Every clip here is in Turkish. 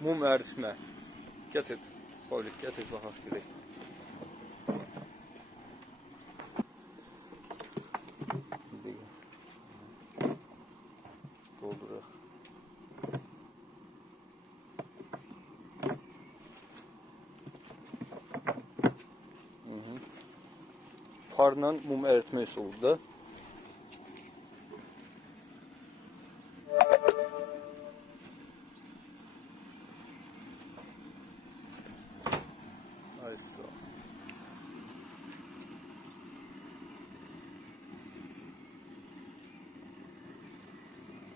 mum əritmə. Gətir. Polis gətir baxaq -hı. Parla mum əritmə üsuludur. Ol.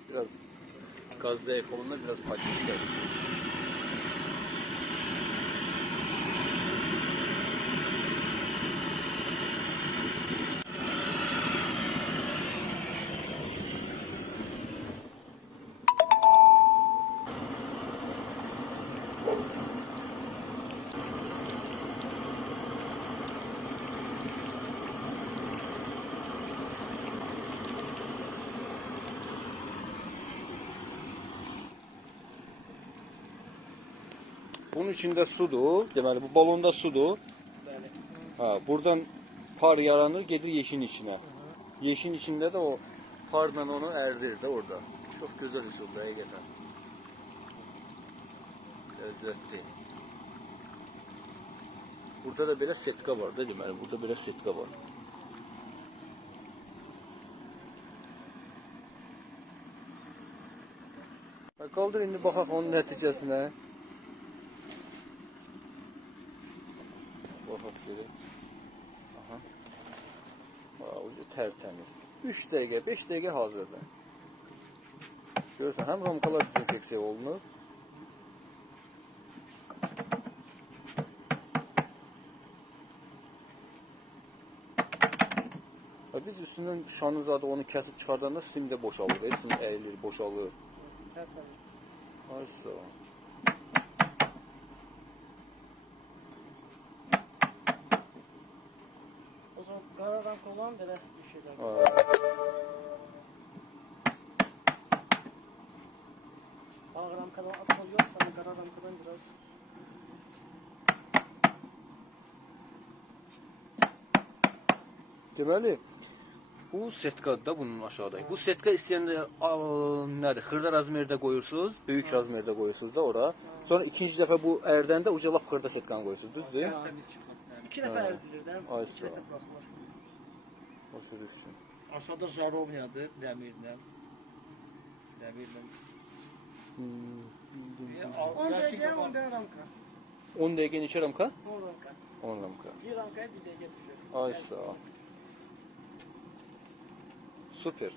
Biraz gaz zayıf olunca biraz patates Bunun içinde sudur. Deməli bu balonda. Bəli. Ha, buradan par yaranır, gedir yeşin içine. Yeşin içinde de o parla onu erdir de orada. Çok güzel üsul hakikaten. Lezzetli. Burada da böyle setka var da deməli. Burada böyle setka var. Ha, Qaldır indi baxaq onun nəticəsinə. Baxaq görək. Aha. Ucu tertemiz. 3 dəqiqə, 5 dəqiqə hazırdır. Görürsən, həm ramkalar dezinfeksiya olunur. Biz üstündən şanı zadı onu kəsib çıxardanda sim də boşalır. e, Sim əyilir, boşalır. Ay sağ ol. O zaman qara rank olan belə bir şeylər. Aa, Ağ ramkadan atmalı yok ama qara ramkadan biraz Deməli, bu setkadır da bunun aşağıda. Bu setka istəyəndə nədir? Xırda razmerdə qoyursunuz, böyük razmerdə qoyursunuz da ora. Sonra ikinci dəfə bu ərdəndə uca lap xırda setkanı qoyursunuz, düzdür? İki Ha. ərdilir də. Ay, sağ ol. Başa düşdüm. Aşağıda Jarovniyadır, dəmirlə. Dəmirlə. Hmm. 10 dəqiqə 10 dəqiqə ramka. 10 dəqiqə neçə ramka? 10 ramka. 10 ramka. Bir ramkaya bir dəqiqə düşür. Ay sağ ol. Super.